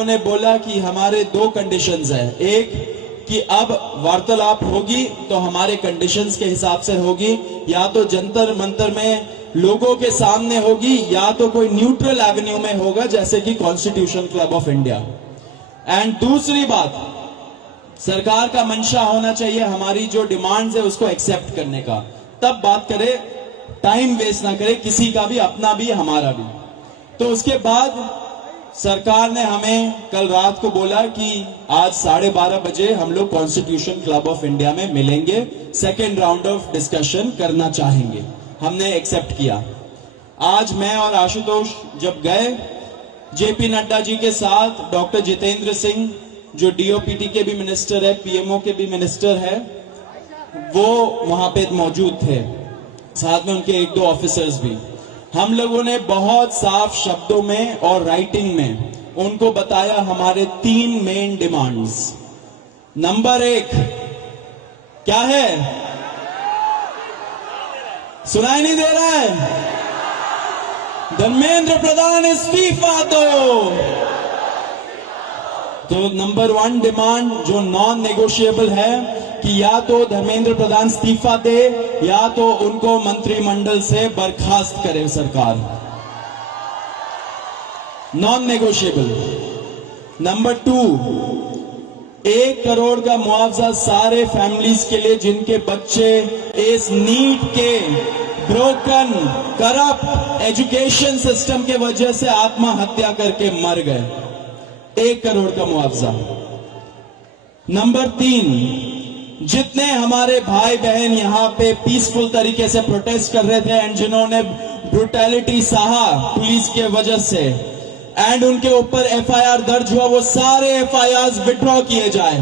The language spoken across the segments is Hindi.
लोगों ने बोला कि हमारे दो कंडीशंस हैं। एक कि अब वार्तालाप होगी तो हमारे कंडीशंस के हिसाब से होगी, या तो जंतर मंतर में लोगों के सामने होगी, या तो कोई न्यूट्रल एवेन्यू में होगा जैसे कि constitution club of India. And दूसरी बात, सरकार का मंशा होना चाहिए हमारी जो डिमांड्स है उसको एक्सेप्ट करने का, तब बात करे, टाइम वेस्ट ना करे किसी का भी, अपना भी हमारा भी। तो उसके बाद सरकार ने हमें कल रात को बोला कि आज 12:30 बजे हम लोग कॉन्स्टिट्यूशन क्लब ऑफ इंडिया में मिलेंगे, सेकेंड राउंड ऑफ डिस्कशन करना चाहेंगे। हमने एक्सेप्ट किया। आज मैं और आशुतोष जब गए, जेपी नड्डा जी के साथ डॉक्टर जितेंद्र सिंह जो डीओपीटी के भी मिनिस्टर है, पीएमओ के भी मिनिस्टर है, वो वहां पे मौजूद थे, साथ में उनके एक दो ऑफिसर्स भी। हम लोगों ने बहुत साफ शब्दों में और राइटिंग में उनको बताया हमारे 3 मेन डिमांड्स। नंबर 1 क्या है? सुनाई नहीं दे रहा है? धर्मेंद्र प्रधान इस्तीफा दो। तो नंबर 1 डिमांड जो नॉन नेगोशिएबल है कि या तो धर्मेंद्र प्रधान इस्तीफा दे या तो उनको मंत्रिमंडल से बर्खास्त करे सरकार, नॉन नेगोशिएबल। नंबर 2, 1 करोड़ का मुआवजा सारे फैमिलीज के लिए जिनके बच्चे इस नीट के ब्रोकन करप्ट एजुकेशन सिस्टम के वजह से आत्महत्या करके मर गए, 1 करोड़ का मुआवजा। नंबर 3, जितने हमारे भाई बहन यहाँ पे पीसफुल तरीके से प्रोटेस्ट कर रहे थे एंड जिन्होंने ब्रुटैलिटी सहा पुलिस के वजह से एंड उनके ऊपर एफआईआर दर्ज हुआ, वो सारे एफआईआर विड्रॉ किए जाए।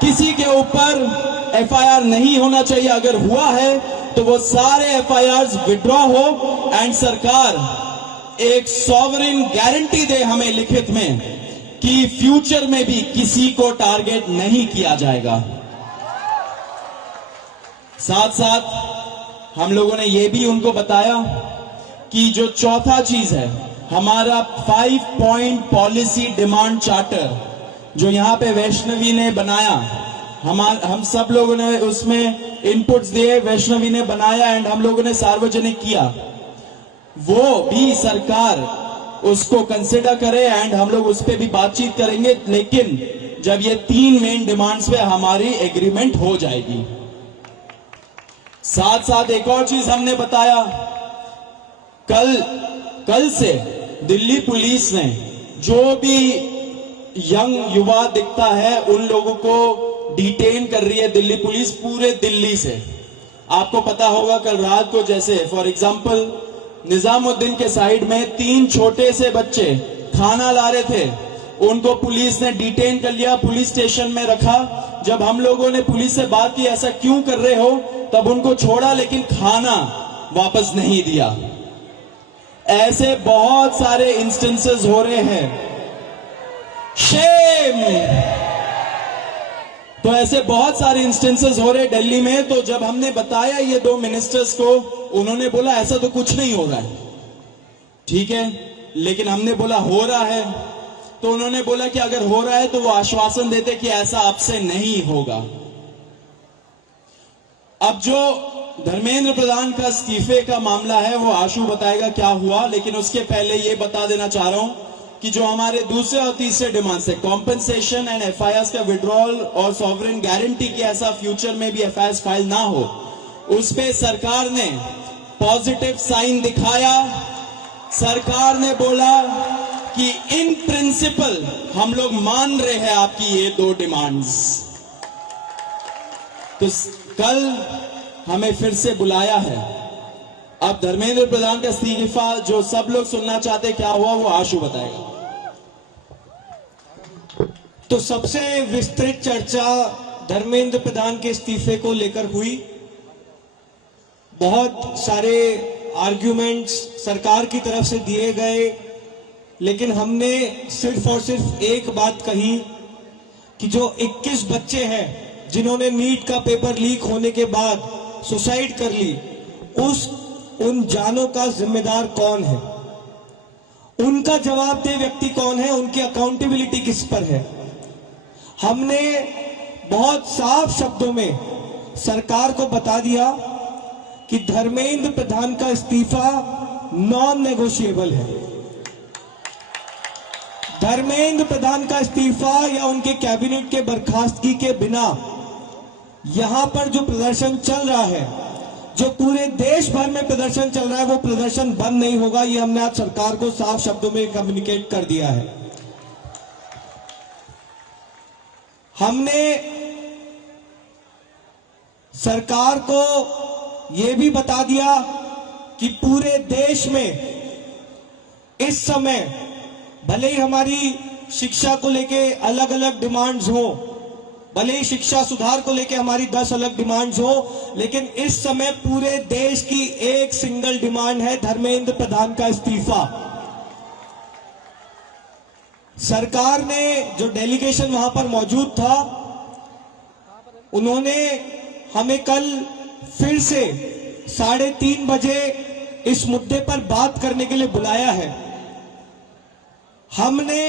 किसी के ऊपर एफआईआर नहीं होना चाहिए, अगर हुआ है तो वो सारे एफआईआर विड्रॉ हो एंड सरकार एक सॉवरेन गारंटी दे हमें लिखित में कि फ्यूचर में भी किसी को टारगेट नहीं किया जाएगा। साथ साथ हम लोगों ने यह भी उनको बताया कि जो चौथा चीज है हमारा 5 पॉइंट पॉलिसी डिमांड चार्टर जो यहां पे वैष्णवी ने बनाया, हम सब लोगों ने उसमें इनपुट्स दिए, वैष्णवी ने बनाया एंड हम लोगों ने सार्वजनिक किया, वो भी सरकार उसको कंसिडर करे एंड हम लोग उस पर भी बातचीत करेंगे, लेकिन जब ये 3 मेन डिमांड्स पे हमारी एग्रीमेंट हो जाएगी। साथ साथ एक और चीज हमने बताया, कल से दिल्ली पुलिस ने जो भी यंग युवा दिखता है उन लोगों को डिटेन कर रही है दिल्ली पुलिस पूरे दिल्ली से। आपको पता होगा कल रात को जैसे फॉर एग्जांपल निजामुद्दीन के साइड में 3 छोटे से बच्चे खाना ला रहे थे, उनको पुलिस ने डिटेन कर लिया, पुलिस स्टेशन में रखा। जब हम लोगों ने पुलिस से बात की ऐसा क्यों कर रहे हो, तब उनको छोड़ा लेकिन खाना वापस नहीं दिया। ऐसे बहुत सारे इंस्टेंसेस हो रहे हैं, शेम। तो ऐसे बहुत सारे इंस्टेंसेस हो रहे दिल्ली में। तो जब हमने बताया ये 2 मिनिस्टर्स को, उन्होंने बोला ऐसा तो कुछ नहीं हो रहा है। ठीक है, लेकिन हमने बोला हो रहा है, तो उन्होंने बोला कि अगर हो रहा है तो वो आश्वासन देते कि ऐसा आपसे नहीं होगा। अब जो धर्मेंद्र प्रधान का इस्तीफे का मामला है वो आशु बताएगा क्या हुआ, लेकिन उसके पहले ये बता देना चाह रहा हूं कि जो हमारे दूसरे और तीसरे डिमांड्स है, कॉम्पेंसेशन एंड एफआईआर का विड्रॉल और सॉवरेन गारंटी की ऐसा फ्यूचर में भी एफआईआर फाइल ना हो, उस पे सरकार ने पॉजिटिव साइन दिखाया। सरकार ने बोला कि इन प्रिंसिपल हम लोग मान रहे हैं आपकी ये 2 डिमांड्स। तो कल हमें फिर से बुलाया है। अब धर्मेंद्र प्रधान का इस्तीफा जो सब लोग सुनना चाहते क्या हुआ वो आशु बताएगा। तो सबसे विस्तृत चर्चा धर्मेंद्र प्रधान के इस्तीफे को लेकर हुई। बहुत सारे आर्ग्यूमेंट्स सरकार की तरफ से दिए गए, लेकिन हमने सिर्फ और सिर्फ एक बात कही कि जो 21 बच्चे हैं जिन्होंने नीट का पेपर लीक होने के बाद सुसाइड कर ली, उन जानों का जिम्मेदार कौन है। उनका जवाबदेह व्यक्ति कौन है, उनकी अकाउंटेबिलिटी किस पर है। हमने बहुत साफ शब्दों में सरकार को बता दिया कि धर्मेंद्र प्रधान का इस्तीफा नॉन नेगोशिएबल है। धर्मेंद्र प्रधान का इस्तीफा या उनके कैबिनेट के बर्खास्तगी के बिना यहां पर जो प्रदर्शन चल रहा है, जो पूरे देश भर में प्रदर्शन चल रहा है, वो प्रदर्शन बंद नहीं होगा। ये हमने आज सरकार को साफ शब्दों में कम्युनिकेट कर दिया है। हमने सरकार को यह भी बता दिया कि पूरे देश में इस समय भले ही हमारी शिक्षा को लेके अलग अलग डिमांड्स हो, भले ही शिक्षा सुधार को लेके हमारी 10 अलग डिमांड्स हो, लेकिन इस समय पूरे देश की एक सिंगल डिमांड है, धर्मेंद्र प्रधान का इस्तीफा। सरकार ने जो डेलीगेशन वहां पर मौजूद था, उन्होंने हमें कल फिर से 3:30 बजे इस मुद्दे पर बात करने के लिए बुलाया है। हमने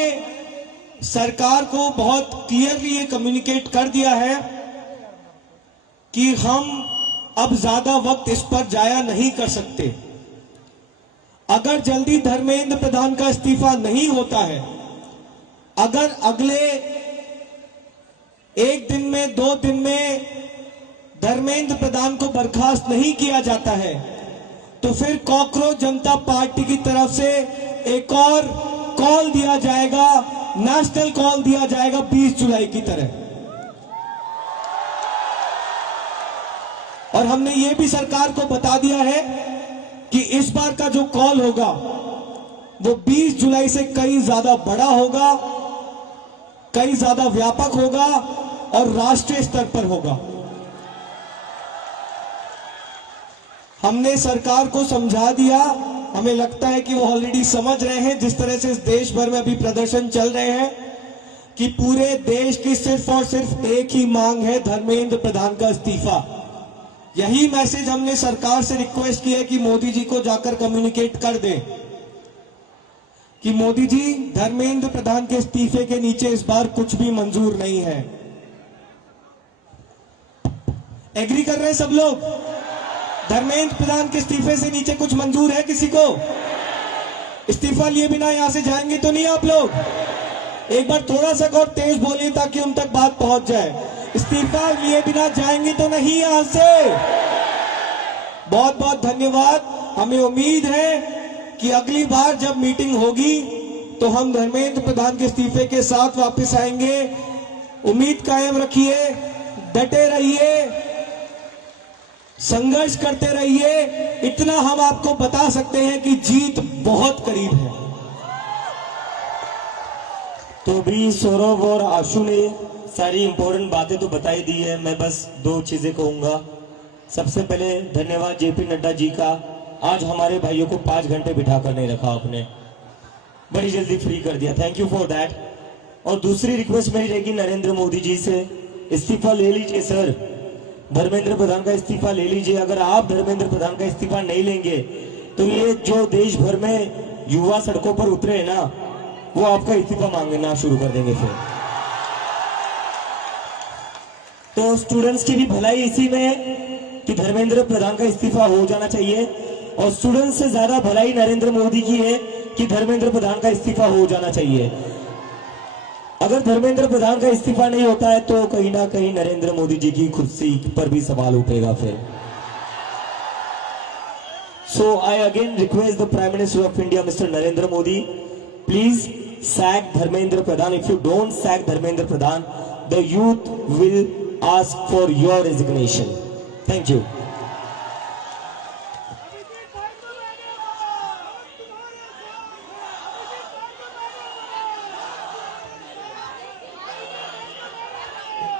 सरकार को बहुत क्लियरली ये कम्युनिकेट कर दिया है कि हम अब ज्यादा वक्त इस पर जाया नहीं कर सकते। अगर जल्दी धर्मेंद्र प्रधान का इस्तीफा नहीं होता है, अगर अगले 1 दिन में 2 दिन में धर्मेंद्र प्रधान को बर्खास्त नहीं किया जाता है, तो फिर कॉकरोच जनता पार्टी की तरफ से एक और कॉल दिया जाएगा, नेशनल कॉल दिया जाएगा 20 जुलाई की तरह। और हमने ये भी सरकार को बता दिया है कि इस बार का जो कॉल होगा वो 20 जुलाई से कहीं ज्यादा बड़ा होगा, कहीं ज्यादा व्यापक होगा और राष्ट्रीय स्तर पर होगा। हमने सरकार को समझा दिया, हमें लगता है कि वो ऑलरेडी समझ रहे हैं, जिस तरह से इस देश भर में अभी प्रदर्शन चल रहे हैं, कि पूरे देश की सिर्फ और सिर्फ एक ही मांग है, धर्मेंद्र प्रधान का इस्तीफा। यही मैसेज हमने सरकार से रिक्वेस्ट की है कि मोदी जी को जाकर कम्युनिकेट कर दें कि मोदी जी, धर्मेंद्र प्रधान के इस्तीफे के नीचे इस बार कुछ भी मंजूर नहीं है। एग्री कर रहे हैं सब लोग? धर्मेंद्र प्रधान के इस्तीफे से नीचे कुछ मंजूर है किसी को? इस्तीफा लिए बिना यहां से जाएंगे तो नहीं आप लोग? एक बार थोड़ा सा और तेज बोलिए ताकि उन तक बात पहुंच जाए। इस्तीफा लिए बिना जाएंगे तो नहीं यहां से? बहुत बहुत धन्यवाद। हमें उम्मीद है कि अगली बार जब मीटिंग होगी तो हम धर्मेंद्र प्रधान के इस्तीफे के साथ वापस आएंगे। उम्मीद कायम रखिए, डटे रहिए, संघर्ष करते रहिए। इतना हम आपको बता सकते हैं कि जीत बहुत करीब है। तो भी सौरभ और आशु ने सारी इंपॉर्टेंट बातें तो बताई दी है। मैं बस 2 चीजें कहूंगा। सबसे पहले धन्यवाद जेपी नड्डा जी का, आज हमारे भाइयों को 5 घंटे बिठा कर नहीं रखा आपने, बड़ी जल्दी फ्री कर दिया, थैंक यू फॉर दैट। और दूसरी रिक्वेस्ट मेरी रहेगी नरेंद्र मोदी जी से, इस्तीफा ले लीजिए सर, धर्मेंद्र प्रधान का इस्तीफा ले लीजिए। अगर आप धर्मेंद्र प्रधान का इस्तीफा नहीं लेंगे तो ये जो देश भर में युवा सड़कों पर उतरे हैं ना, वो आपका इस्तीफा मांगना शुरू कर देंगे फिर। तो स्टूडेंट्स की भी भलाई इसी में है कि धर्मेंद्र प्रधान का इस्तीफा हो जाना चाहिए, और स्टूडेंट्स से ज्यादा भलाई नरेंद्र मोदी की है कि धर्मेंद्र प्रधान का इस्तीफा हो जाना चाहिए। अगर धर्मेंद्र प्रधान का इस्तीफा नहीं होता है तो कहीं ना कहीं नरेंद्र मोदी जी की कुर्सी पर भी सवाल उठेगा फिर। So I again request the prime minister of India mister Narendra Modi, please sack Dharmendra Pradhan. If you don't sack Dharmendra Pradhan, the youth will ask for your resignation. Thank you.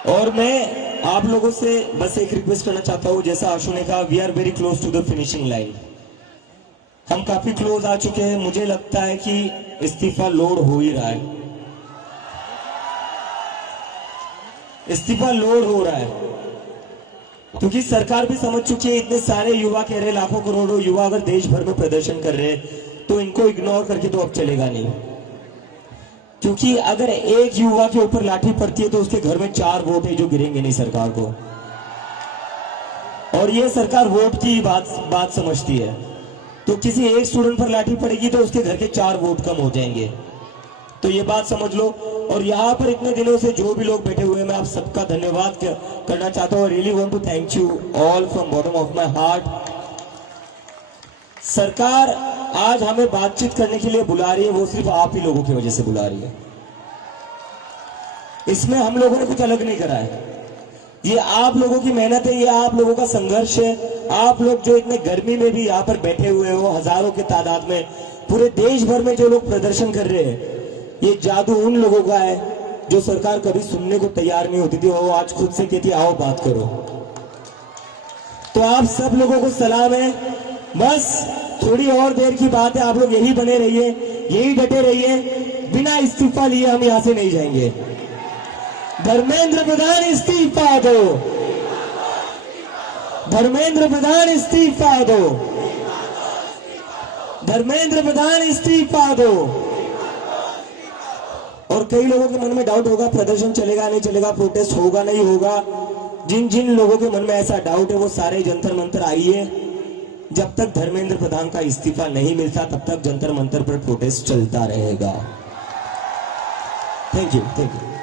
और मैं आप लोगों से बस एक रिक्वेस्ट करना चाहता हूं, जैसा आशु ने कहा, we are very close to the finishing line. हम काफी क्लोज आ चुके हैं। मुझे लगता है कि इस्तीफा लोड हो ही रहा है, इस्तीफा लोड हो रहा है, क्योंकि सरकार भी समझ चुकी है, इतने सारे युवा कह रहे, लाखों करोड़ों युवा अगर देश भर में प्रदर्शन कर रहे हैं तो इन एक को इग्नोर करके तो अब चलेगा नहीं, क्योंकि अगर एक युवा के ऊपर लाठी पड़ती है तो उसके घर में 4 वोट है जो गिरेंगे नहीं सरकार को, और ये सरकार वोट की बात समझती है। तो किसी एक स्टूडेंट पर लाठी पड़ेगी तो उसके घर के 4 वोट कम हो जाएंगे, तो ये बात समझ लो। और यहाँ पर इतने दिनों से जो भी लोग बैठे हुए हैं, मैं आप सबका धन्यवाद करना चाहता हूँ। Really want to thank you all from bottom of my heart. सरकार आज हमें बातचीत करने के लिए बुला रही है, वो सिर्फ आप ही लोगों की वजह से बुला रही है। इसमें हम लोगों ने कुछ अलग नहीं करा है, ये आप लोगों की मेहनत है, ये आप लोगों का संघर्ष है। आप लोग जो इतने गर्मी में भी यहाँ पर बैठे हुए हो, हजारों के तादाद में, पूरे देश भर में जो लोग प्रदर्शन कर रहे हैं, ये जादू उन लोगों का है जो सरकार कभी सुनने को तैयार नहीं होती थी, वो आज खुद से कहती आओ बात करो। तो आप सब लोगों को सलाम है, बस थोड़ी और देर की बात है, आप लोग यही बने रहिए, यही डटे रहिए, बिना इस्तीफा लिए हम यहां से नहीं जाएंगे। धर्मेंद्र प्रधान इस्तीफा दो, धर्मेंद्र प्रधान इस्तीफा दो, धर्मेंद्र प्रधान इस्तीफा दो। और कई लोगों के मन में डाउट होगा प्रदर्शन चलेगा नहीं चलेगा, प्रोटेस्ट होगा नहीं होगा। जिन जिन लोगों के मन में ऐसा डाउट है वो सारे जंतर मंतर आइए। जब तक धर्मेंद्र प्रधान का इस्तीफा नहीं मिलता तब तक जंतर मंतर पर प्रोटेस्ट चलता रहेगा। Thank you, thank you.